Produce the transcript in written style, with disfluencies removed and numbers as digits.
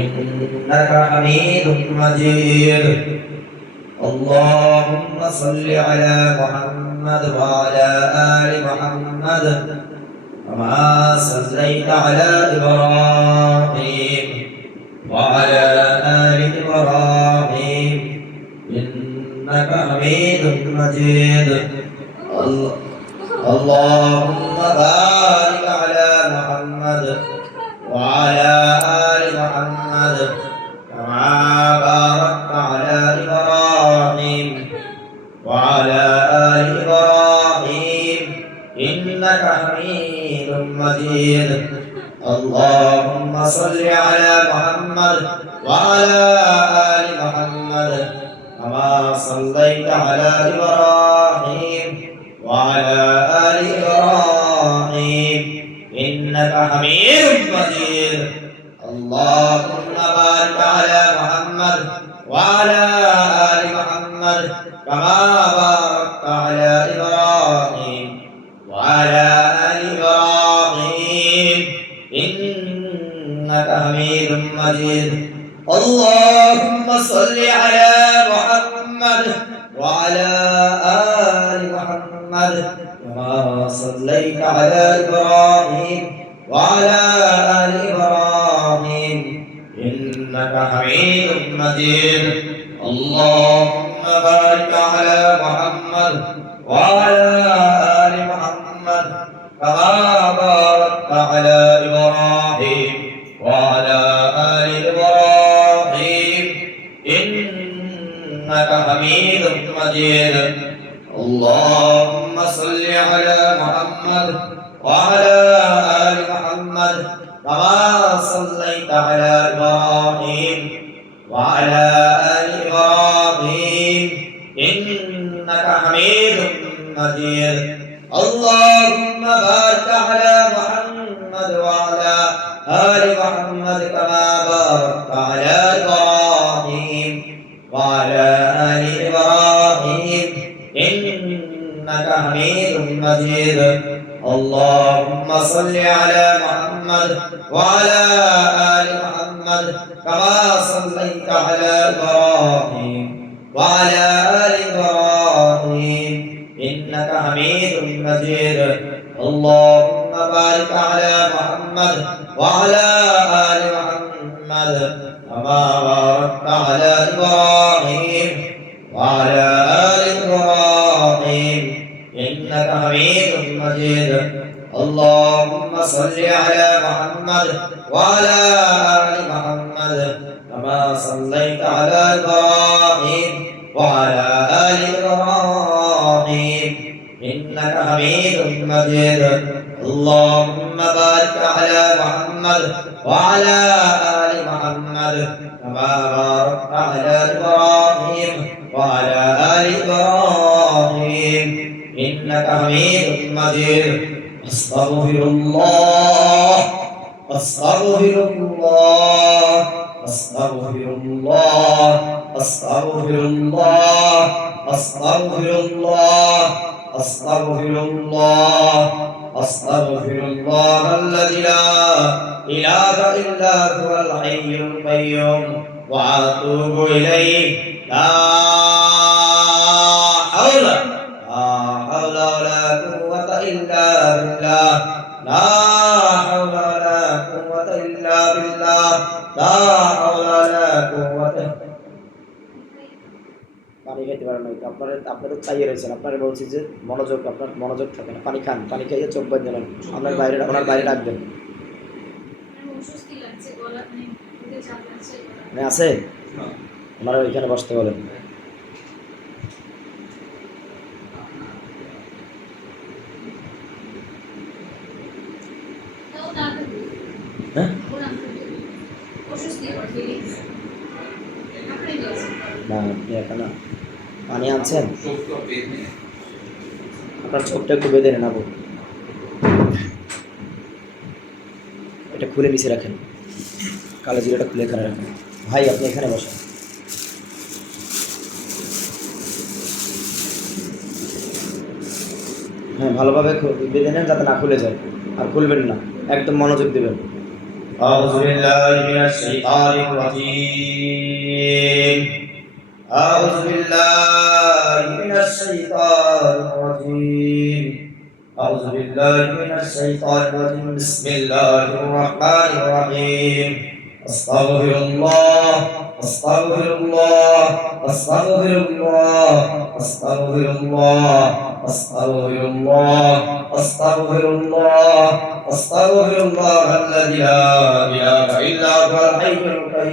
إنك حميد مجيد. اللهم صل على محمد وعلى آل محمد كما صليت على إبراهيم وعلى آل إبراهيم إنك حميد مجيد. اللهم بارك على محمد وعلى آل محمد كما باركت على إبراهيم وعلى آل إبراهيم إنك حميد مجيد. اللهم صل على محمد وعلى آل محمد كما صليت على إبراهيم وعلى آل إبراهيم إنك حميد مجيد. اللهم بارك على محمد وعلى آل محمد كما باركت على إبراهيم وعلى آل إبراهيم إنك حميد مجيد. اللهم صل على محمد وعلى آل محمد كما صليت على إبراهيم وعلى آل إبراهيم إنك حميد مجيد. اللهم بارك على محمد وعلى آل محمد كما باركت على إبراهيم وعلى آل إبراهيم إنك حميد مجيد. اللهم صل على محمد وعلى آل محمد كما صليت على إبراهيم وعلى آل إبراهيم إنك حميد مجيد. اللهم بارك على محمد وعلى آل محمد كما باركت على إبراهيم وعلى آل إبراهيم إنك حميد مجيد. اللهم صل على محمد وعلى آل محمد كما صليت على إبراهيم وعلى آل إبراهيم إنك حميد مجيد. اللهم بارك على محمد وعلى آل محمد كما باركت على إبراهيم وعلى آل إبراهيم إنك حميد مجيد. اللهم صل على محمد وعلى آل محمد كما صليت على إبراهيم وعلى آل إبراهيم إنك حميد مجيد. اللهم بارك على محمد وعلى آل محمد كما باركت على إبراهيم وعلى آل إبراهيم إنك حميد مجيد. أستغفر الله أستغفر الله أستغفر الله أستغفر الله أستغفر الله أستغفر الله أستغفر الله الذي لا إله إلا هو الحي القيوم وأتوب إليه. لا حول ولا قوة إلا بالله. لا حول ولا قوة إلا بالله. لا حول ولا قوة. পানি খেতে পারেন না, আপনারা চাইয়ে রয়েছেন। আপনারা বলছি যে আপনার মনোযোগ থাকে না। পানি খান, পানি খাইয়ে চোখ বন্ধ করেন, ওনার বাইরে রাখবেন। আছে ওনারা ওইখানে বসতে বলেন। হ্যাঁ না, আপনি এখানে পানি আনছেন, আপনার চোখটা একটু বেঁধে নেন। আপু এটা খুলে নিচে রাখেন, কালো জিরাটা খুলে এখানে রাখেন। ভাই আপনি এখানে বসেন। হ্যাঁ, ভালোভাবে বেঁধে নেন যাতে না খুলে যায়, আর খুলবেন না, একদম মনোযোগ দেবেন। أعوذ بالله من الشيطان الرجيم أعوذ بالله من الشيطان الرجيم أعوذ بالله من الشيطان الرجيم بسم الله الرحمن الرحيم أستغفر الله أستغفر الله أستغفر الله أستغفر الله أستغفر الله أستغفر الله أستغفر الله الذي لا إله إلا هو الحي القيوم